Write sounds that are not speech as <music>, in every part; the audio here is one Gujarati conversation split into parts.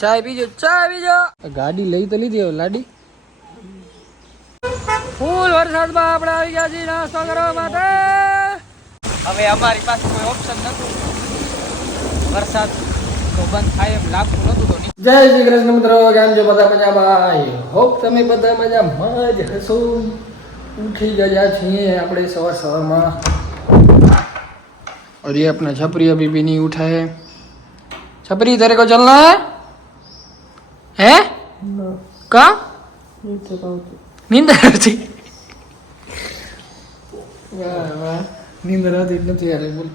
ચાય પીજો ચાય પીજો. ગાડી લઈ તો લીધી હવે લાડી. ફૂલ વરસાદમાં આપણે આવી ગયા છીએ નાસ્તો કરવા માટે. હવે અમારી પાસે કોઈ ઓપ્શન નતું. વરસાદ જય શ્રી કૃષ્ણ મિત્રો કેમ છો બધા મજામાં? હોપ તમે બધા મજામાં જ હસો ઉઠી ગયા છીએ આપણે સવાર સવારમાં. અરે આપણા છપરી બી નહીં ઉઠાય. છપરી તારે કો ચલના? હે કા નિંદર આવતી નિંદર આવતી નથી યાર બોલ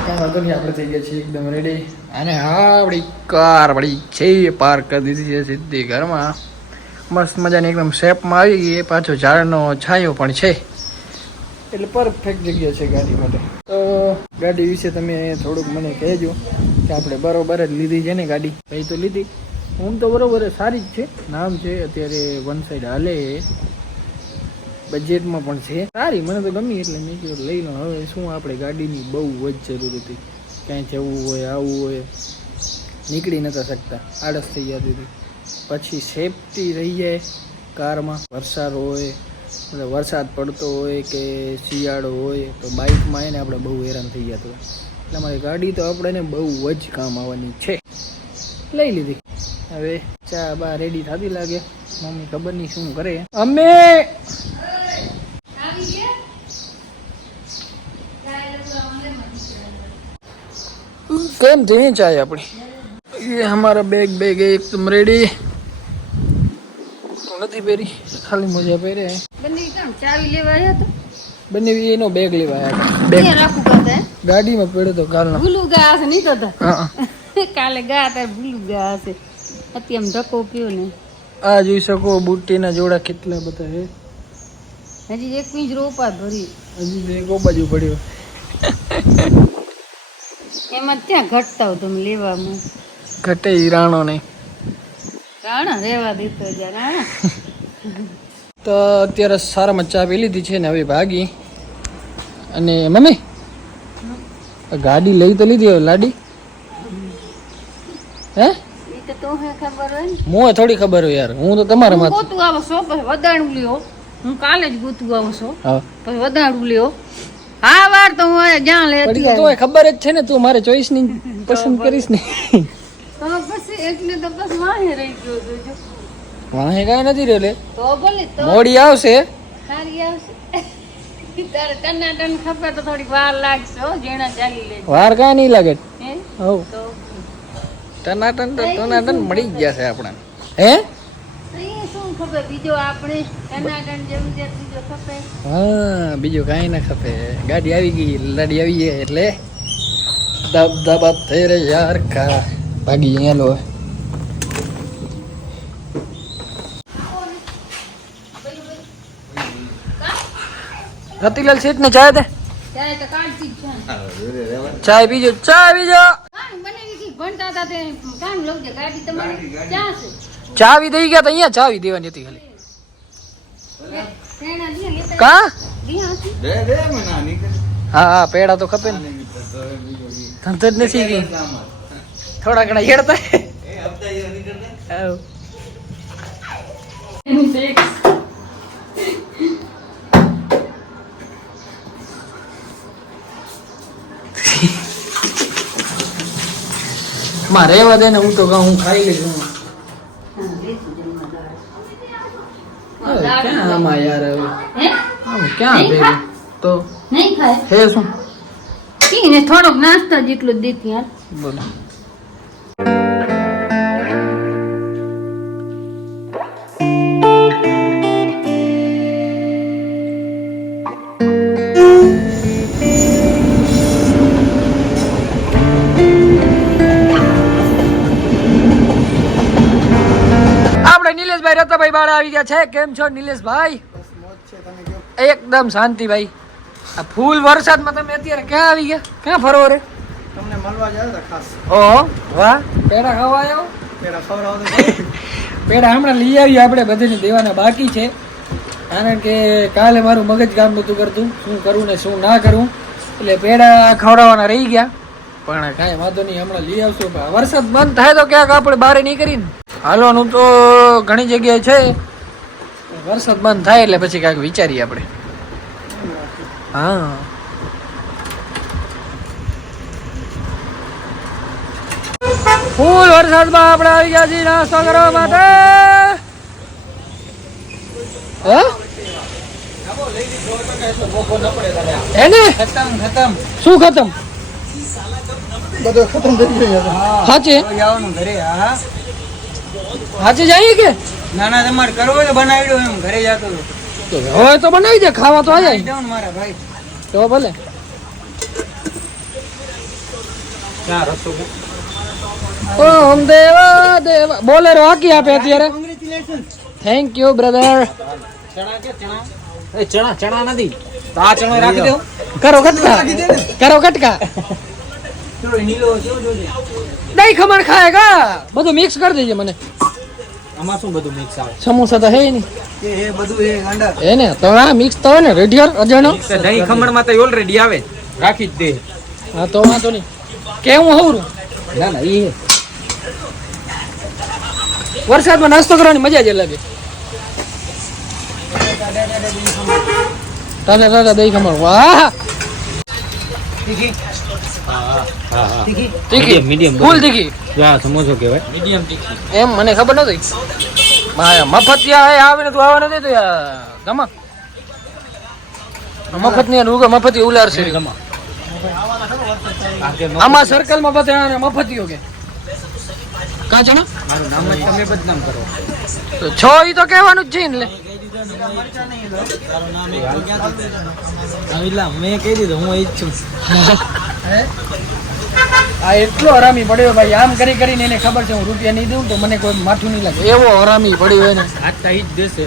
કાંઈ વાંધો નહીં આપણે ગયા છીએ એકદમ રેડી અને હા આપણી કાર વળી છે પાર્ક કરી દીધી છે સીધી ઘરમાં મસ્ત મજાની એકદમ શેપમાં આવી ગઈ પાછો ઝાડનો છાંયો પણ છે એટલે પરફેક્ટ જગ્યા છે ગાડી માટે તો ગાડી વિશે તમે થોડુંક મને કહેજો કે આપણે બરોબર જ લીધી છે ને ગાડી? ભાઈ તો લીધી. હું તો બરોબર સારી જ છે. નામ છે અત્યારે વન સાઈડ હાલે. બજેટમાં પણ છે. સારી, મને તો ગમી એટલે મેં કીધું લઈ લો. હવે શું આપણે ગાડીની બહુ જ જરૂર હતી. ક્યાંય જવું હોય, આવવું હોય. નીકળી નતા શકતા. આળસ થઈ જતી હતી. પછી સેફટી રહી જાય કારમાં. વરસાદ હોય વરસાદ પડતો હોય કે શિયાળો હોય, તો બાઇકમાં એને આપણે બહુ હેરાન થઈ જતું હોય એટલે મારી ગાડી તો આપણને બહુ જ કામ આવવાની છે. લઈ લીધી. હવે ચા બા રેડી થતી લાગે. મમ્મી ખબર નહીં શું કરે. અમે કેમ થઈ ચાય આપણી? એ અમારા બેગ બેગ એકદમ રેડી નથી પહેરી. ખાલી મોજા પહેરે બંને ચાવી લેવા આવ્યા બંને એનો બેગ લેવા આવ્યા બેગ ત્યાં રાખું. કરતા હે? ગાડીમાં પડ્યો તો કાલનો. ભૂલું ગયા હશે નહીં તો. કાલે ગયા ત્યારે ભૂલું ગયા હશે અત્યારે આમ ધક્કો પીયો ને. આ જોઈ શકો બુટ્ટીના જોડા કેટલા બધા હે હજી એક પીંજ રોપા ભરી. હજી એક બાજુ પડ્યો. એમાં ત્યાં ઘટતા હો તમે લેવામાં? ઘટે રાણો નહીં રાણા રેવા દેતો રાણા. તો અત્યારે સારામાં ચા પી લીધી છે ને હવે ભાગી. અને મમ્મી? ગાડી લઈ તો લીધી હવે લાડી? હે? એ તો તો હે ખબર હોય ને? મોં થોડી ખબર હોય યાર હું તો તમારા માં ગોતું આવો છો પછી વદાણું લ્યો. હું કાલે જ ગોતું આવો છો. પછી વદાણું લ્યો. હા વાર તો હું જ્યાં લેતી તોય ખબર જ છે ને તું મારે ચોઈસની <laughs> પસંદ કરીશ ને. તો પછી એટલે તો બસ વાહે રહી ગયો વાહે કાઈ નથી રહ્યો લે તો ભલે તો મોડી આવશે. સારી આવશે તારે ટનાટન ખપે તો થોડીક વાર લાગશે હો જેણા ચાલી લેજો. વાર કાંઈ નહીં લાગે. ટનાટન તો ટનાટન મળી જ છે આપણે. હે? શું બીજો આપણે ટનાટન જેવું જે બીજો ખપે? હા બીજું કાંઈ ના ખપે. ગાડી આવી ગઈ લાડી આવી એટલે દબ દબ થઈ રે યાર કા ભાગી અહીંયા લો રતિલાલ શેઠ ને ચાય દે. ચાય પીજો ચાય પીજો. ચાવી દઈ ગયા તો અહીંયા ચાવી દેવાની હતી ખાલી. કા? હા હા પેડા તો ખપે ને. ધંધો જ નથી ગઈ થોડા ઘણા હેડતા. હાવ. માં રહેવા દે ને હું તો હું ખાઈ લઈશ. હું ક્યાં આમાં યાર હવે? ક્યાં ભેગું? તો નહીં ખાય? હે શું? થોડોક નાસ્તા જેટલું દેતી યાર બોલો. બાળા આવી ગયા છે. કેમ છો નિલેશભાઈ? એકદમ શાંતિ ભાઈ આ ફૂલ વરસાદમાં તમે અત્યારે ક્યાં આવી ગયા? ક્યાં ફરવો રે? તમને મળવા જાય તો ખાસ. ઓહો વાહ. પેડા ખાવા આવ્યો પેડા ખવડાવો <laughs> પેડા હમણાં લઈ આવ્યો આપણે બધાને દેવાના બાકી છે. કારણ કે કાલે મારું મગજ કામ નહોતું કરતું. શું કરવું ને શું ના કરવું એટલે પેડા ખવડાવવાના રહી ગયા. પણ કાંઈ વાંધો નહીં હમણાં લઈ આવશું. વરસાદ બંધ થાય તો ક્યાંક આપણે બહાર નીકળીને હાલવાનું તો ઘણી જગ્યાએ છે. વરસાદ બંધ થાય એટલે પછી કાંઈક વિચારીએ આપણે. હા. ફૂલ વરસાદમાં આપણે આવી ગયા છીએ નાસ્તો કરવા માટે. એને? શું ખતમ? બધું ખતમ થઈ ગયું સાચે? ઘરે હા. સાચે જઈએ કે? ના ના તમારે કરવો તો બનાવી દો એમ ઘરે જતો. હવે તો બનાવી દે ખાવા તો આ જાય મારા ભાઈ. તો ભલે. ઓમ દેવા દેવા. બોલેરો હાકી આપે અત્યારે. થેન્ક યુ બ્રધર ચણા કે ચણા? નથી. તો આ ચણો રાખી દો. કરો કટકા. કરો કટકા. દહીં ખમણ ખાય કા? બધું મિક્સ કરી દેજે મને. આમાં શું બધું મિક્સ આવે? સમોસા તો હે નહીં. એ બધું એ ગાંડા. હે ને? તો આ મિક્સ તો ને રેડિયર અજાણો? દહીં ખમણમાં તો ઓલરેડી આવે. રાખી જ દે. હા તો વાંધો નહીં. કેવું હવરું? ના ના એ વરસાદમાં નાસ્તો કરવાની મજા જ અલગ છે ટાટા ટાટા દહીં ખમણ. વાહ! તીખી? તીખી. medium, ફૂલ તીખી. જા સમોસો કહેવાય. મીડિયમ તીખી. એમ મને ખબર નહોતી. હા મફત ત્યાં આવે ને તું આવવા નથી તો ગમા મફતની રૂગો મફત ઉલાર છે ગમા આમાં સર્કલમાં બધા મફતીઓ કે. કા જણા? મારું નામ જ તમે બદનામ કરો. તો છ ઈ તો કહેવાનું જ છે ને લે. મેં કહી દીધું હું ઈચ્છું. આ એટલો હરામી પડ્યો ભાઈ. આમ કરી કરીને એને ખબર છે હું રૂપિયા નહીં દઉં તો મને કોઈ માથું નહીં લાગે. એવો હરામી પડ્યો એને આજ તો ઈ જ દેશે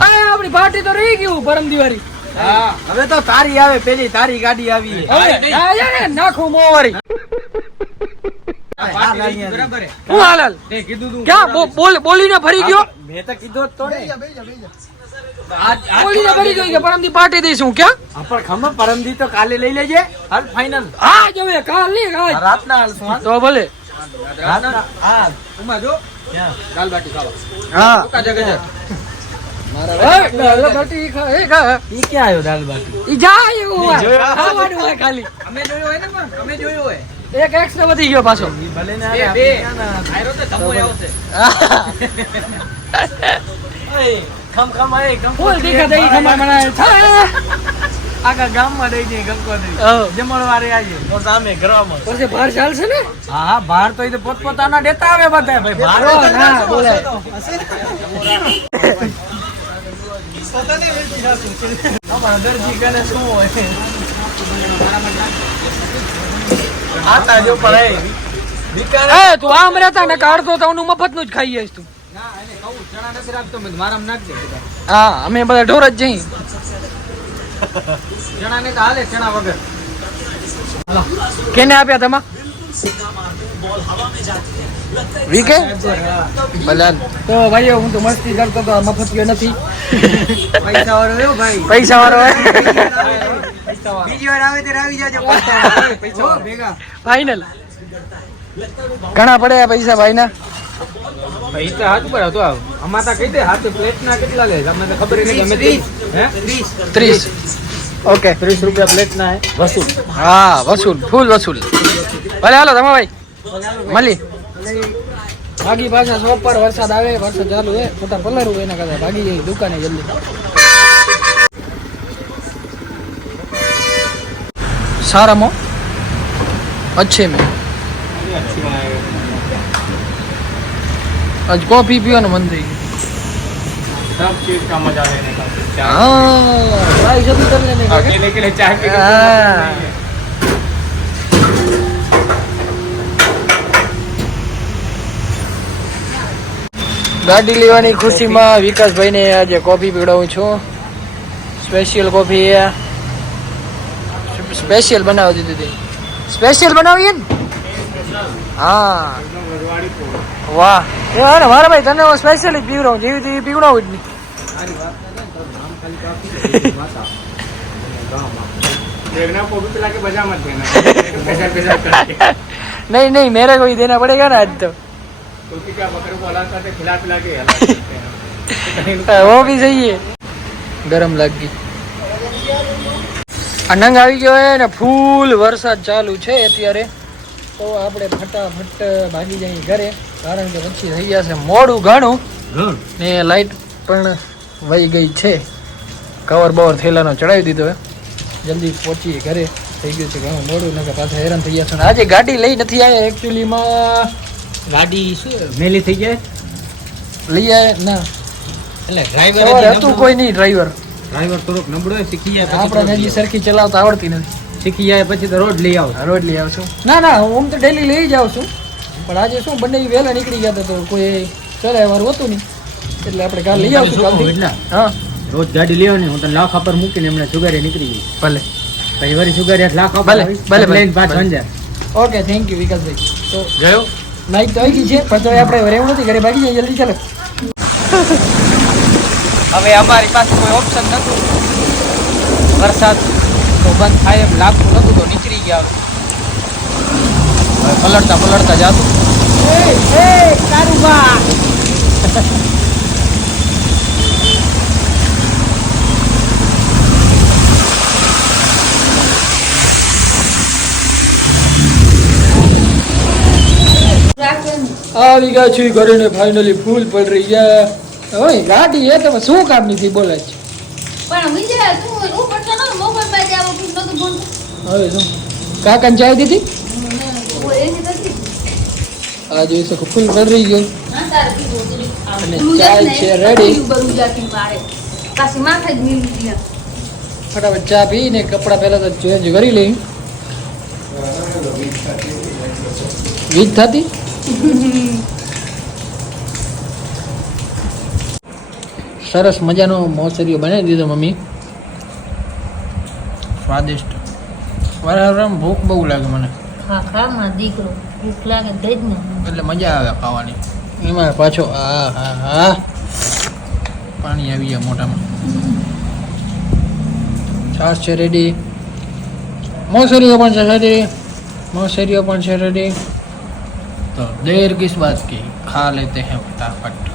અરે આપણી પાર્ટી તો રહી ગયું પરમ દિવાળી. હા. હવે તો તારી આવે પેલી તારી ગાડી આવી. હવે આ નાખું મોવારી. બરાબર હું હાલ કીધું ક્યાં? બો- બોલ બોલીને ફરી ગયો? મેં તો કીધું તો બોલીને કે પરમદી દઈશું ક્યાં? હા, પણ ખબર પરમદી તો કાલે લઈ લેજે. હાલ ફાઇનલ આજ હવે કાલ નહીં આજ. રાતના હાલ તો ભલે. રાતના હા. ઉમા જો. દાલ બાટી ખાવા. હા. કા જગે છે. દાલ બાટી ખા- એ ખા. ઈ ક્યાં આવ્યો દાલ બાટી? ઈ જાય એવું હોય. જોયો. ખાવાનું હોય ખાલી. અમે જોયો હોય ને પણ અમે જોયો હોય. એક એક્સ્ટ્રા વધી ગયો પાછો. ભલે ને <laughs> ખમ ખમ આય ગમ ફૂલ છે આખા ગામમાં દઈ દે ગંકોત્રી હા. જમણવારે આવીએ. તો સામે ઘરમાં. પછી બહાર ચાલશે ને? હા બહાર તો એ પોતપોતાના દેતા આવે બધા. ભાઈ બહાર ના, બોલે. અમારા દરજી કને શું હોય? આતા જો પણ એ તું આમ રહેતા ને કાઢતો તો મફતનું જ ખાઈ જઈશ તું. હા અમે બધા ઢોર જ જઈ ચણા ને તો હાલે ચણા વગર. કેને આપ્યા તમા? વીકે? તો ભાઈઓ હું તો મસ્તી કરતો તો મફતિયો નથી. પૈસા વાળો ભાઈ. પૈસા વાળો બીજી વાર આવે ત્યારે આવી જાજો. પૈસા પૈસા ભેગા. ફાઈનલ ઘણા પડ્યા પૈસા ભાઈના. ભાઈ તો હાથ ઉપર હતો આમાં તો કહી દે હાથ પ્લેટ ના કેટલા લે? તમને તો ખબર નથી અમે હે? ત્રીસ. ઓકે ત્રીસ રૂપિયા પ્લેટ ના હે? વસૂલ. હા વસૂલ. ફૂલ વસૂલ. ભલે હાલો તમે ભાઈ મળી. ભાગી પાછા શોપ પર વરસાદ આવે વરસાદ ચાલુ હે. ખોટા પલરું એના કરતા ભાગી જઈ દુકાને જલ્દી. સારામાં. અચ્છે મેં. આજ કોફી પીવાનું મન થઈ ગયું सब चीज का मजा लेने का हाँ भाई सभी कर लेने का क्या? अकेले के लिए चाय पी हाँ। ગાડી લેવાની ખુશીમાં વિકાસભાઈને આજે કોફી પીવડાવું છું સ્પેશિયલ કોફી સ્પેશિયલ બનાવી દીધી હતી સ્પેશિયલ બનાવીએ ને હા. વાહ. એ ભાઈ તને હું સ્પેશિયલી પીવડાવું જેવી તેવી પીવડાવું જ નહીં. નહીં નહીં મેરે કોઈ દેના પડેગા ને આજ તો. વો ભી જઈએ. ગરમ લાગી. અનંગ આવી ગયો હે ને ફૂલ વરસાદ ચાલુ છે અત્યારે. તો આપણે ફટાફટ ભાગી જઈએ ઘરે કારણ કે પછી થઈ જશે મોડું ઘણું ને લાઈટ પણ વહી ગઈ છે. કવર બવર થેલાનો ચડાવી દીધો હે. જલ્દી પહોંચીએ ઘરે. થઈ ગયું છે ઘણું મોડું નકર પાછા હેરાન થઈ જશે ને આજે ગાડી લઈ નથી આવ્યા એકચ્યુઅલીમાં ગાડી શું મેલી થઈ જાય? લઈ આવ્યા ના. એટલે ડ્રાઈવર હતું કોઈ નહીં ડ્રાઈવર ડ્રાઈવર થોડોક નબળો શીખી જાય આપણે હજી સરખી ચલાવતા આવડતી નથી. આવો. શીખી જાય પછી તો રોજ લઈ આવો રોજ લઈ આવશું? ના ના હું તો ડેલી લઈ જાઉં છું પણ આજે શું બંને વહેલા નીકળી ગયા તો કોઈ ચલાય વાળું હતું નહીં. એટલે આપણે કાલ લઈ આવશું હા. રોજ ગાડી લેવાની હું તને લાખ પર મૂકીને એમને સુગારી નીકળી ગઈ. ભલે. પછી વળી સુગારી લાખ ભલે, ભલે, ભલે. લઈને પાછો Anjar okay thank you Vikasbhai. તો ગયો? નાઈટ તો આવી ગઈ છે પણ તો આપણે રહેવું નથી ઘરે ભાગી જાય જલ્દી ચાલો. <laughs> હવે અમારી પાસે કોઈ ઓપ્શન નહોતું વરસાદ તો બંધ થાય એમ લાગતું નહોતું તો નીકળી ગયા હવે પલટતા પલટતા જાતું. આવી ગયા છીએ ઘરે ને ફાઇનલી ફૂલ પડ રહી ગયા ગાડી એ તમે શું કામ નથી બોલે છે? પણ વિજય તું ઉપર તો ન મોબાઈલમાં જાવ તું નતું બોલતો હવે શું કાકાને ચાય દીધી? આ જોઈ શકો, ફૂલ રહી ગયો. અને ચાય છે જ ગયા ફટાફટ ચા પીને કપડાં પહેલા તો ચેન્જ કરી લઈ વીજ થતી? સરસ મજાનો મોસરીઓ બનાવી દીધો મમ્મી. સ્વાદિષ્ટ. વારંવાર ભૂખ બહુ લાગે મને ખા ખા માં દીકરો ભૂખ લાગે દઈ જ ને એટલે મજા આવે ખાવાની એમાં પાછો આ હા હા પાણી આવી ગયા મોઢામાં છાશ છે રેડી મોસરીઓ પણ છે રેડી મોસરીઓ પણ છે રેડી તો દેર કિસ બાત की खा लेते हैं फटाफट